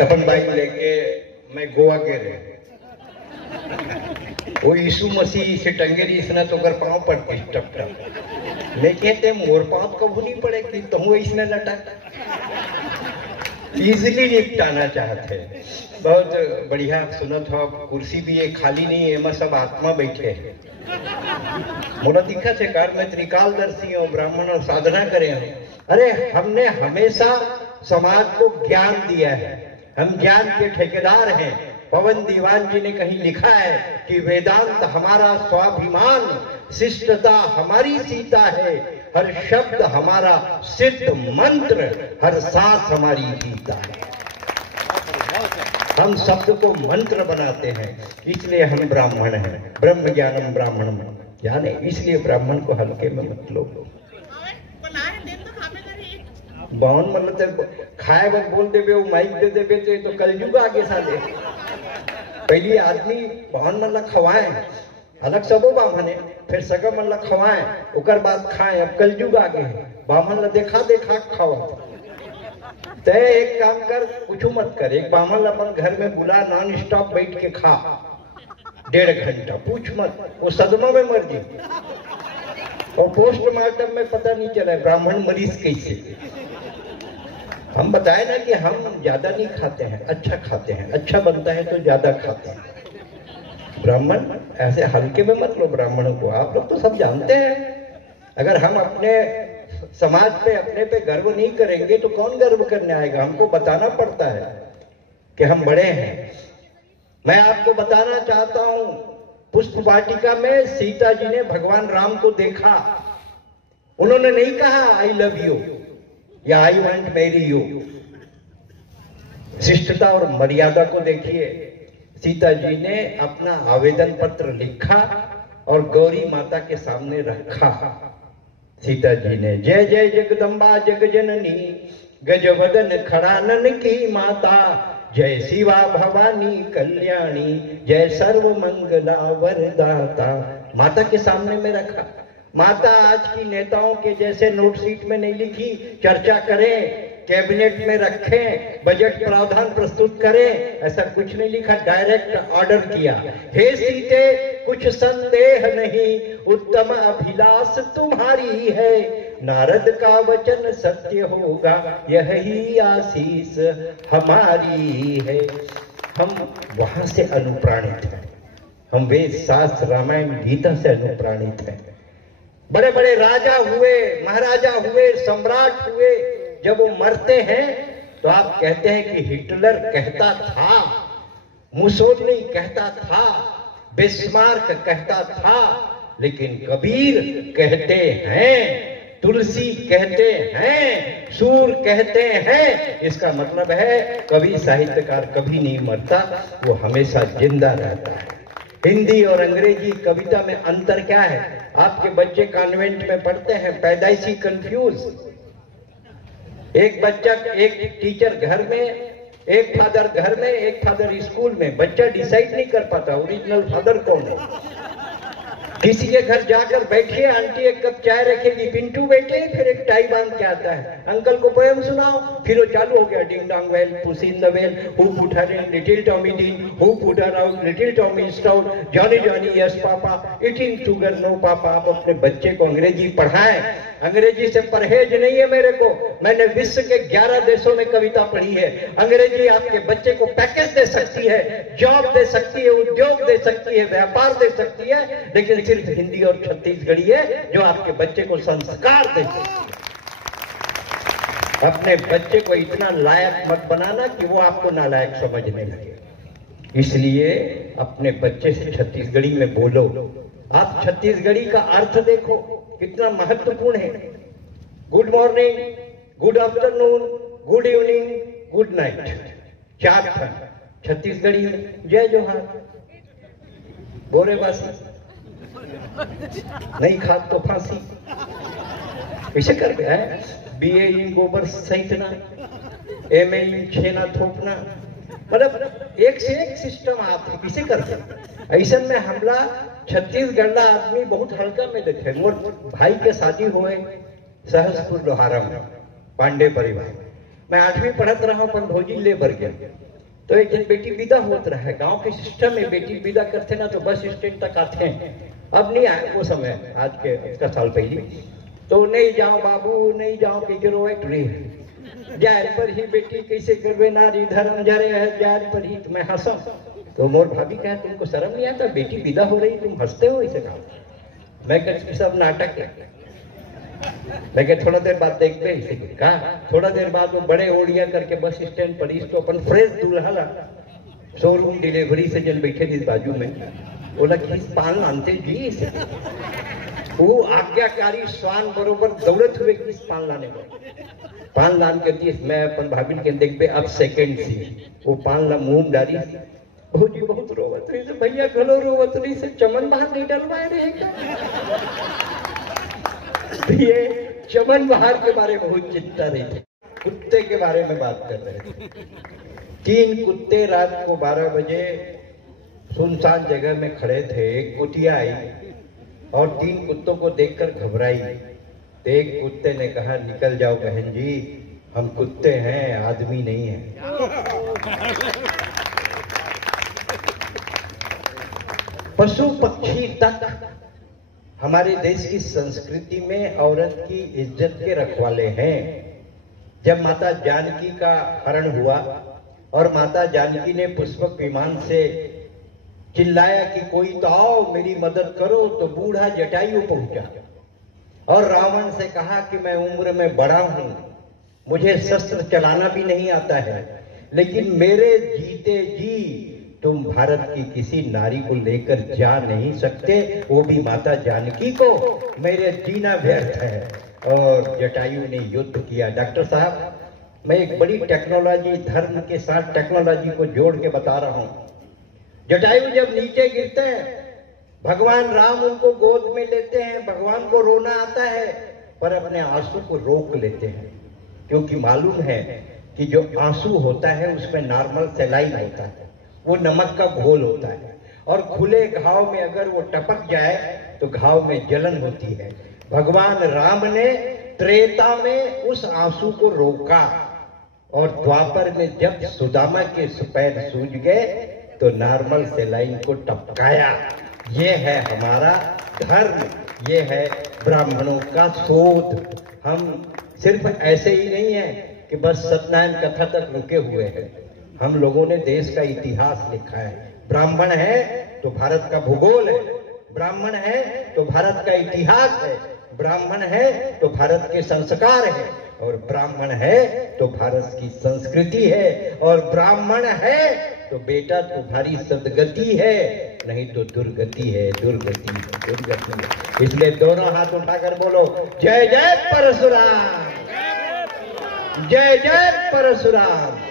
अपन bike लेके मैं गोवा के रहे, वो यीशु मसीह से टंगे रही इसने तो कर पाँव पड़ती टप टप। मैं कहते मोर पाँव कबू नहीं पड़े कि तुम इसने लटक इजिली निपटाना चाहते। बहुत बढ़िया सुनो था, कुर्सी भी ये खाली नहीं है, मैं सब आत्मा बैठे हैं। मोला दिक्कत है कार में त्रिकालदर्शी हूँ, ब्राह्मण और साधना करे हैं। अरे हमने हमेशा समाज को ज्ञान दिया है, हम ज्ञान के ठेकेदार हैं। पवन दीवान जी ने कहीं लिखा है कि वेदांत हमारा स्वाभिमान, शिष्टता हमारी सीता है, हर शब्द हमारा सिद्ध मंत्र, हर सांस हमारी गीता है। हम शब्द को मंत्र बनाते हैं, इसलिए हम ब्राह्मण हैं। ब्रह्म ज्ञानम ब्राह्मणम जाने, इसलिए ब्राह्मण को हल्के में मत लो। बावन मतलब खाए वक्त बोल देवे, वो माइक दे देवे तो ये तो कलयुग आगे साले। पहली आदमी बावन मतलब खवाए, अलग सबो बामन है, फिर सगा मतलब खवाए, उकर बाद खाए। अब कलयुग आगे है, बामन देखा देखा खावा। तय एक काम कर, कुछ मत कर, एक बामन अपन घर में बुला, नॉन स्टॉप बैठ के खा 1.5 घंटा, पूछ मत, वो सदमा में मर जी। और पोस्टमार्टम में पता नहीं चला ब्राह्मण मरीज कैसे। हम बताए ना कि हम ज्यादा नहीं खाते हैं, अच्छा खाते हैं, अच्छा बनता है तो ज्यादा खाते हैं। ब्राह्मण ऐसे हल्के में मत लो ब्राह्मणों को, आप लोग तो सब जानते हैं। अगर हम अपने समाज पे अपने पे गर्व नहीं करेंगे तो कौन गर्व करने आएगा। हमको बताना पड़ता है कि हम बड़े हैं। मैं आपको बताना चाहता हूं, पुष्प वाटिका में सीता जी ने भगवान राम को देखा, उन्होंने नहीं कहा आई लव यू या आई वांट मैरी यू। शिष्टता और मर्यादा को देखिए, सीता जी ने अपना आवेदन पत्र लिखा और गौरी माता के सामने रखा। सीता जी ने जय जय जगदम्बा जग जननी, गजवदन खड़ानन की माता, जय शिवा भवानी कल्याणी, जय सर्व मंगला वरदाता। माता के सामने में रखा। माता आज की नेताओं के जैसे नोट शीट में नहीं लिखी, चर्चा करें, कैबिनेट में रखें, बजट प्रावधान प्रस्तुत करें, ऐसा कुछ नहीं लिखा, डायरेक्ट ऑर्डर किया। हे सीते कुछ संदेह नहीं, उत्तम अभिलाष तुम्हारी है, नारद का वचन सत्य होगा, यही आशीष हमारी है। हम वहां से अनुप्राणित हैं, हम वेद शास्त्र रामायण गीता से अनुप्राणित हैं। बड़े बड़े राजा हुए, महाराजा हुए, सम्राट हुए, जब वो मरते हैं तो आप कहते हैं कि हिटलर कहता था, मुसोलिनी कहता था, बिस्मार्क कहता था, लेकिन कबीर कहते हैं, तुलसी कहते हैं, सूर कहते हैं। इसका मतलब है कवि साहित्यकार कभी नहीं मरता, वो हमेशा जिंदा रहता है। हिंदी और अंग्रेजी कविता में अंतर क्या है? आपके बच्चे कॉन्वेंट में पढ़ते हैं, पैदाइशी कंफ्यूज। एक बच्चा, एक टीचर घर में, एक फादर घर में, एक फादर स्कूल में, बच्चा डिसाइड नहीं कर पाता ओरिजिनल फादर कौन है। किसी के घर जाकर बैठिए, आंटी एक कप चाय रखेगी, पिंटू बेटे, फिर एक टाई बांध के आता है, अंकल को पोएम सुनाओ, फिर वो चालू हो गया ding dong bell, pussy in the well, who put her in, little Tommy Dean, who put her out, little Tommy Stout, Johnny Johnny yes papa, eating sugar no papa. आप अपने बच्चे को अंग्रेजी पढ़ाएं। अंग्रेजी से परहेज नहीं है मेरे को, मैंने विश्व के 11 देशों में कविता पढ़ी है। अंग्रेजी आपके बच्चे को पैकेज दे सकती है, जॉब दे सकती है, उद्योग दे सकती है, व्यापार दे सकती है, लेकिन सिर्फ हिंदी और छत्तीसगढ़ी है जो आपके बच्चे को संस्कार दे सकती है। अपने बच्चे को इतना लायक मत बनाना कि वो आपको नालायक समझने लगे। इसलिए अपने बच्चे से छत्तीसगढ़ी में बोलो। आप छत्तीसगढ़ी का अर्थ देखो कितना महत्वपूर्ण है। Good morning, good afternoon, good evening, good night, 4 था छत्तीसगढ़ी में। जय जोहार, बोरे बासी, नहीं खाद तो फांसी, ऐसे कर गया है। BA इन गोबर सहितना, MA इन छेना थोपना, मतलब एक से एक सिस्टम आप किसे करते। ऐसा में हमला छत्तीसगढ़ आदमी बहुत हल्का में देखे। मोर भाई के शादी हुए सहसपुर लोहारा में, पांडे परिवार, मैं 8वीं पढ़त रहा हूँ, अपन भौजी ले भर गया। तो एक दिन बेटी विदा होत रहा है, गांव के सिस्टम में बेटी विदा करते ना तो बस स्टैंड तक आते हैं। अब नहीं आए वो समय, आज के साल पहले। तो नहीं जाओ बाबू, नहीं जाओ कि रोएट रही जाए पर ही बेटी कैसे करवे नारी धर्म जरे है जान पर ही। तुम्हें हंसा तो मोर भाभी कहा तुमको शर्म नहीं आता, बेटी विदा हो रही तुम हंसते हो इसे कहा। मैं कहती सब नाटक है। लेकिन थोड़ा देर बाद देखते इसे कहा, थोड़ा देर बाद वो बड़े ओढ़िया करके बस स्टैंड पर तो अपन फ्रेश दूल्हा ला शोरूम डिलीवरी से जल बैठे जिस बाजू में बोला कि पान लानते जी इसे। वो आज्ञाकारी स्वान बरोबर दौड़त हुए किस पान लाने में पान लान के दिए। मैं अपन भाभी के देख पे अब सेकंड सी वो पान ला मुंह डाली। भौजी बहुत रोवत रही से, भैया घलो रोवत रही से, चमन बाहर नहीं डलवाए रहे ये चमन बहार के बारे में बहुत चिंता रही थी। कुत्ते के बारे में बात कर रहे थे। 3 कुत्ते रात को 12 बजे सुनसान जगह में खड़े थे। एक कुतिया आई और 3 कुत्तों को देखकर घबराई। तो एक कुत्ते ने कहा निकल जाओ बहन जी, हम कुत्ते हैं आदमी नहीं हैं। पशु पक्षी तक हमारे देश की संस्कृति में औरत की इज्जत के रखवाले हैं। जब माता जानकी का हरण हुआ और माता जानकी ने पुष्पक विमान से चिल्लाया कि कोई तो आओ मेरी मदद करो, तो बूढ़ा जटायु पहुंचा और रावण से कहा कि मैं उम्र में बड़ा हूं, मुझे शस्त्र चलाना भी नहीं आता है, लेकिन मेरे जीते जी तुम भारत की किसी नारी को लेकर जा नहीं सकते, वो भी माता जानकी को। मेरे जीना व्यर्थ है। और जटायु ने युद्ध किया। डॉक्टर साहब, मैं एक बड़ी टेक्नोलॉजी, धर्म के साथ टेक्नोलॉजी को जोड़ के बता रहा हूं। जटायु जब नीचे गिरते हैं, भगवान राम उनको गोद में लेते हैं। भगवान को रोना आता है पर अपने आंसू को रोक लेते हैं, क्योंकि मालूम है कि जो आंसू होता है उसमें नॉर्मल सेलाइन होता है, वो नमक का घोल होता है, और खुले घाव में अगर वो टपक जाए तो घाव में जलन होती है। भगवान राम ने त्रेता में उस आंसू को रोका और द्वापर में जब सुदामा के पैर सूज गए तो नॉर्मल सेलाइन को टपकाया। ये है हमारा धर्म, ये है ब्राह्मणों का शोध। हम सिर्फ ऐसे ही नहीं है कि बस सत्यनारायण कथा तक रुके हुए हैं। हम लोगों ने देश का इतिहास लिखा है। ब्राह्मण है तो भारत का भूगोल है, ब्राह्मण है तो भारत का इतिहास है, ब्राह्मण है तो भारत के संस्कार है, और ब्राह्मण है तो भारत की संस्कृति है, और ब्राह्मण है तो बेटा तुम्हारी सदगति है, नहीं तो दुर्गति है, दुर्गति है, दुर्गति है। इसलिए दोनों हाथ उठाकर बोलो जय जय परशुराम, जय जय परशुराम।